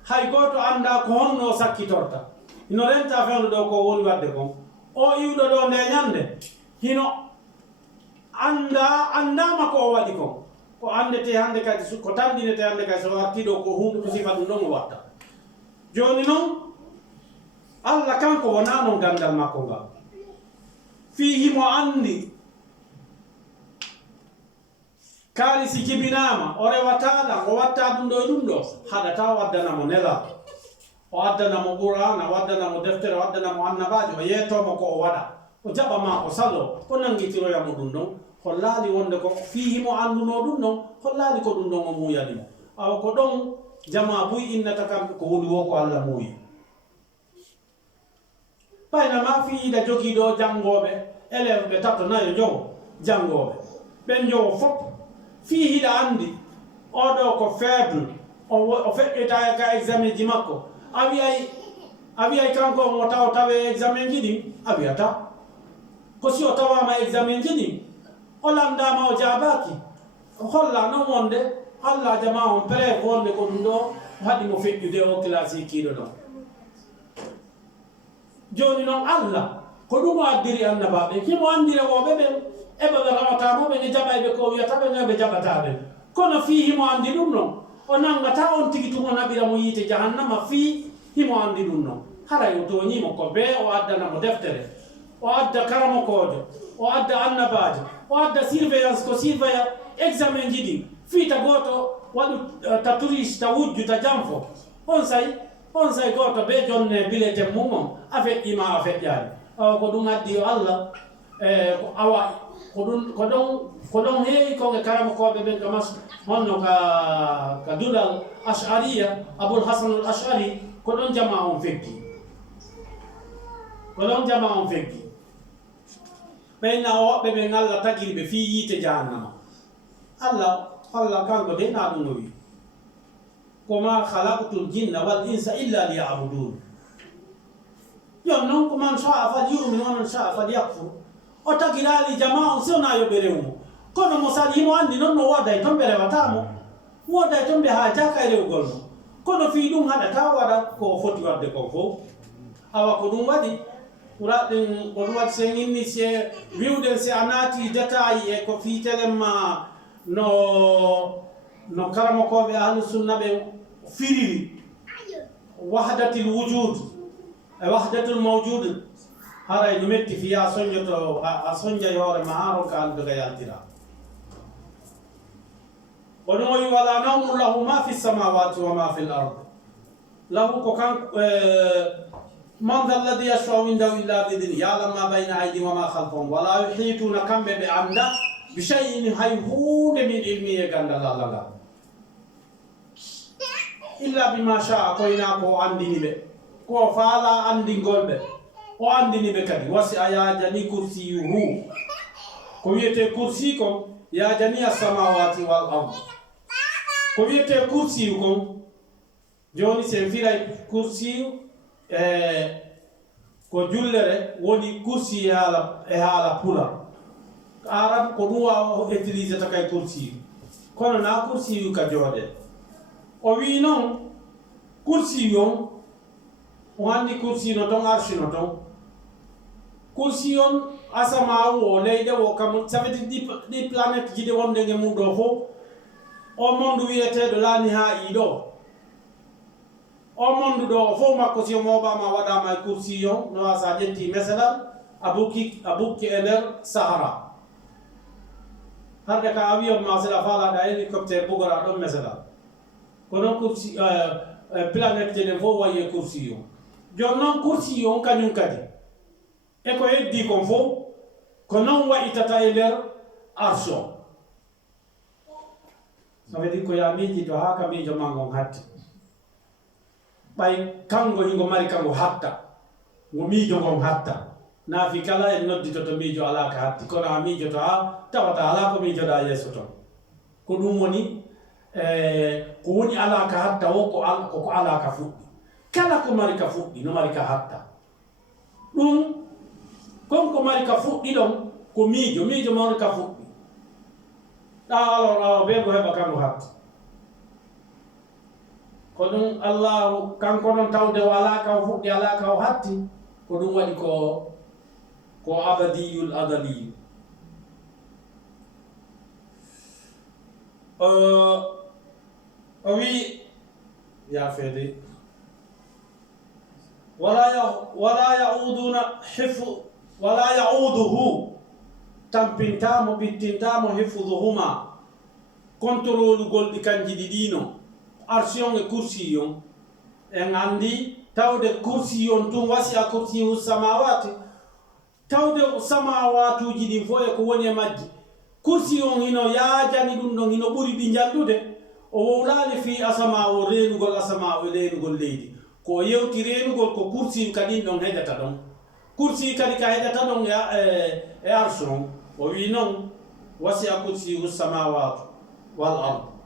hay goto anda ko honno sakkitorta hino renta fewndo ɗo ko woni wadde kon o iwɗo ɗo nde ñande hino andama ko o waɗi kon ko andete hande kadi ko tandinete hande kadi so artiɗo ko hunde ko sifa ɗum ɗon o watta joni noon Allah kanko wona noon gandal makko ngal fi himo andi kaali si jibinama o rewataɗam o watta ɗum ɗo e ɗum ɗo haɗata waddanamo nela o addanamo qur'ana o addanamo deftere o addanamo annabajo o yettomo ko o waɗa o jaɓama o salo o nangitiroyamo ɗum ɗon hollali wonde ko fihimo anduno ɗum ɗon hollali ko ɗum ɗon o muyanimo awa ko ɗon jama buy innata kam ko woni wo ko Allah muuyi paynama fiida jogiiɗo janngoɓe élève ɓe tato nayo jogo janngoɓe ɓen jogo fof fii hiɗa andi oɗo ko faible o feƴƴita ka examen ji makko a wiyay kanko mo tawe examen ji ɗin a wiyata ko si o tawama examen ji ɗin o landama o jabaki holla non wonde Allah jama on preuve wonde ko ɗum ɗo haɗimo feƴƴude o classe kiiɗo ɗon joni noon Allah ko ɗum o addiri annabaɓe himo andire woɓe ɓen eɓe ɓe rawatamo ɓe ne jaɓayɓe ko wiyata ɓe ɓe jaɓataɓe kono fii himo andi ɗum noon o nangata on tigi tun o naɓiramo yiite jahannama fii himo andi ɗum noon haray o toñimo ko be o addanamo deftere o adda karamokojo o adda annabajo o adda surveillance ko surveilla examen ji ɗi fiita goto waɗu ta touriste ta wujju ta janfo on say goto be jonne bileten mumon a feƴƴima a feƴƴani awa ko ɗum addi yo Allah ko awa ko ɗon heewi kon e karamokoɓe ɓen ka mas honno ka dulal ash'ariya aboul hasan al ash'ari ko ɗon jama on feggi ɓeyna o woɓɓe ɓen Allah tagiri ɓe fii yiite jahannama Allah kanko de na ɗum no wi ko ma halaqtul jinna wal insa illa liya'budun yon noon ko man sha'a falyu'min wa man sha'a falyakfur o tagirali jama on sewna yoɓe rewmo kono mo sali himo andi noon no woday toon ɓe rewatamo woday toon ɓe haajaka e rewgol no kono fii ɗum haɗata waɗa ko foti wadde kon fof awa ko ɗum waɗi ɓuraɗen ko ɗum waɗi sen inni se wiwɗen se a naati détail e ko fiitelemma no karamokoɓe ahlusunna ɓe firiri wahdatil wujud e wahdatul mawjud haray no metti fiya a soñjay hoorema ha ronka anduga yaltira oɗum o wi wala nawmu lahu ma fi samawati wa ma fi l ard lahu ko kanko man dha alladi yashfau indahu illa bidni yalam ma bayna aydi wa ma khalfahum wala yuhituna kamɓe ɓe anda bi shay'in hay hunde min ilmi e gandal Allah ngal illa bima sha'a koyna ko andini ɓe ko faala andingol ɓe o andini ɓe kadi wasi a yajani kursiyuhu ko wiyete kursi kon yajani as-samawati wal ard ko wiyete kursiyu kon joni sen firay kursiyu ko jullere woni kursi e haala pula arab ko ɗum wawa utilisé ta kay kursiyu kono na kursiyu ka jooɗe o wi noon kursiyu on o andi kursi no ton arshi no ton kursi on asamawu o leyɗe o kam ça veut dire ɗi planète jiɗe wonde nge muɗo fof o mondu wiyeteɗo laani ha iɗo o monduɗo o fof makko si moɓama waɗama e coursiyon no wa sa ƴetti meselal a bukki e nder sahara hande ka a wiyatma seɗa faalaɗa hélicoptére bugora ɗon meselal kono coursi planète je ɗen fof wayi e coursiyon joni noon coursiyon kañum kadi eko heddi kon fof ko noon wayitata e nder arche o ça veut dire ko ya miijito ha ka miijo ma ngon hatti ɓay kango hingo mari kango hatta ngo miijo ngon hatta naafi kala en nodditoto miijo ala ka hatti kono a miijoto ha tawata ala ko miijoɗa yeeso ton ko ɗum woni ko woni ala ka hatta o koko ala ka fuɗɗi kala ko mari ka fuɗɗi no mari ka hatta ɗum konko mari ka fuɗɗi ɗon ko miijo mawri ka fuɗɗi alors ɓe ko heɓa kanko hatta ko ɗum allahu kanko noon tawde o ala ka o fuɗɗi ala ka o hatti ko ɗum waɗi ko abadiyul adaliyu o wi yafede wala yauduhu tampintamo ɓittintamo hifduhuma contrôle gol ɗi kanji ɗiɗino arsion e coursiyon en andi tawde coursiyon tun wasi a coursiyu samawati tawde samawatuji ɗin fo e ko woni e majji coursiyon hino yaajani ɗum ɗon hino ɓuri ɗi jallude o wowlani fi asama o renugol asama o renugol leydi ko yewti renugol ko coursiyu kadin ɗon heƴata ɗon coursiyu kadi ka heƴata ɗon e arsion o wi noon wasi a coursiyu samawatu wal ard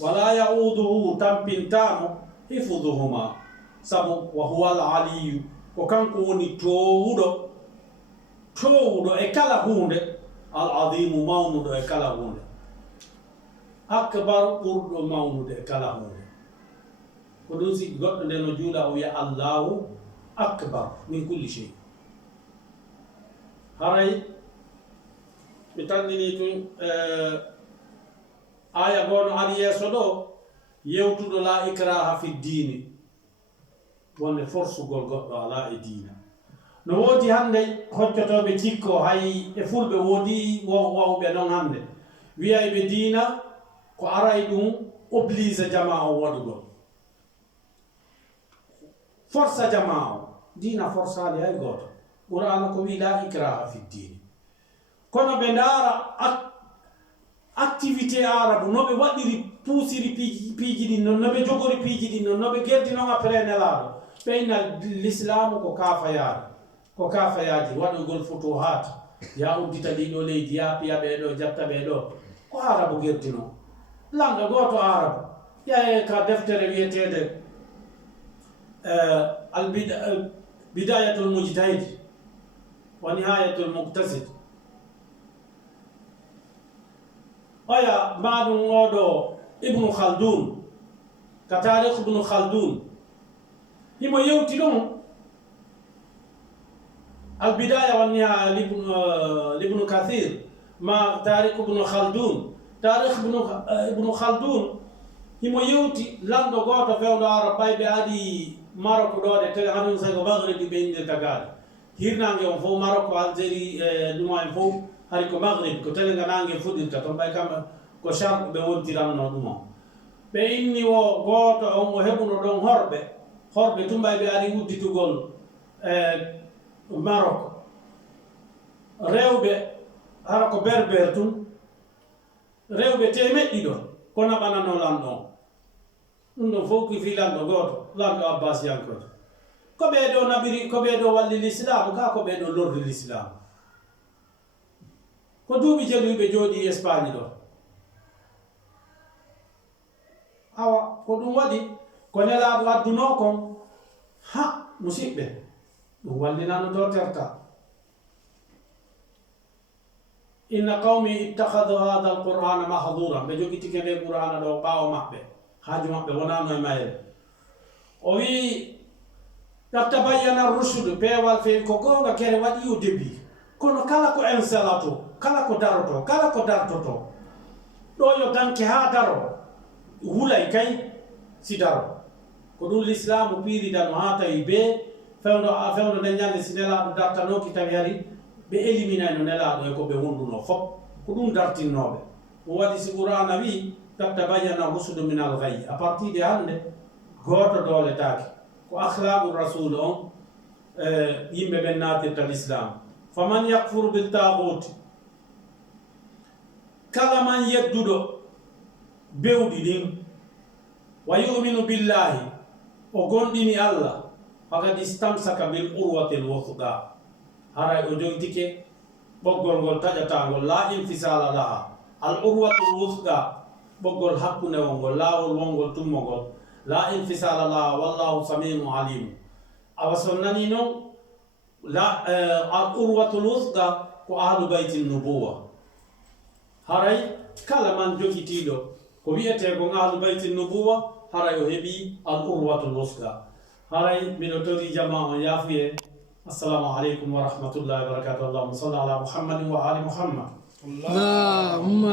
wala yauduhu tampintamo hifduhuma sabu wa huwa al aliyu ko kanko woni towuɗo e kala hunde al adimu mawnuɗo e kala hunde akbar ɓurɗo mawnude e kala hunde ko ɗum sigi goɗɗo nde no juula o wiya allahu akbar min kulli chey haray mi tandini tun aya gono ari yeeso ɗo yewtuɗo la ikraha fi ddini wonde forsugol goɗɗo ala e diina no woodi hande hoccotoɓe jikko hay e fulɓe woodi wawɓe noon hande wiyayɓe diina ko aray ɗum oblige jama o waɗugol forsa jama o diina forsali hay goto qur'ana ko wi la ikraha fi ddini kono ɓe ndaara activité arabe no ɓe waɗiri puusiri piiji ɗin noon no ɓe jogori piiji ɗin noon no ɓe gerdi noon après nelaɗo ɓeyna l'islamu ko kafayaade ko kafayaji waɗugol futuhat ya uddita ɗiɗo leydi ya piya ɓeɗo jatta ɓeɗo ko arabe gerdi noon lamɗo goto arabe yahe ka deftere wiyetede bidayatul mujtahid wa nihayatul muqtasid oya maɗum oɗo ibnu khaldun ka tarikh ibnu khaldun himo yewti ɗum albidaya wa nihaya libnu kathir ma tarikh ibnu khaldun tarikh ibnu khaldun himo yewti lamɗo goto fewɗo arab ɓayɓe aadi Maroc ɗo de tele hanum sago maghribi ɓe indirta gaade hirnangue on fof Maroc Algérie ɗuma en fof hari ko maghrib ko telenga nangue fuɗirta toon ɓay kamɓe ko charque ɓe wontiranno ɗum o ɓe inni o goto on o heɓuno ɗon horɓe tumbay ɓe ari udditugol Maroc rewɓe hara ko berber tun rewɓe temeɗɗiɗo ko naɓanano lamɗo on ɗum ɗon fof ki fi lamɗo goto lamɗo abbas yankoto ko ɓeɗo naɓiri ko ɓeɗo walli l'islamu ka ko ɓeɗo lordi l'islamu ko duuɓi jeluɓe jooɗi Espagne ɗo awa ko ɗum waɗi ko nelaɗo adduno kon ha musidɓe ɗum wallinano to terta inna qawmi ittakhadhu hadha alqur'ana mahdura ɓe jogitike nde qur'ana ɗo ɓaawo maɓɓe haaju maɓɓe wonano e mayre o wi tattabayyana rushdu peewal feewi ko gonga kere waɗi o début kono kala ko installato kala ko daroto kala ko dartoto ɗo yo danke ha daro hulay kay si daro ko ɗum l'islamu piiridano ha tawi be fewndo nde ñande si nelaɗo dartanoki tawi ari ɓe éliminay no nelaɗo e ko ɓe wonduno fof ko ɗum dartinnoɓe ɗum waɗi si qur'ana wi tattabayyana rusudu min al gayyi à partir de hande goto dooletake ko akhlaqu rasul on yimɓe ɓen natirta l'islam faman yakfuru bil taguti kala man yedduɗo bewɗi ɗin wa yuminu billahi o gonɗini allah fakad istamsaka bil urwatil wuthqa haray o jogtike ɓoggol ngol taƴatagol la infisala laha al urwatul wuthqa ɓoggol hakkundewol ngol laawol wongol tummogol la infisala laha wallahu samiu alimu awa son nani noon al urwatul wuthqa ko ahlu bayti nubuwa haray kala man jogitiɗo ko wiyete ko ahlu bayti nubuwa haray o heeɓi al urwatul wuthqa haray miɗo tori jama on yaafuye assalamu aleykum wa rahmatullahi wa barakatuh allahumma salli ala muhammadin wa ali muhammad اللهم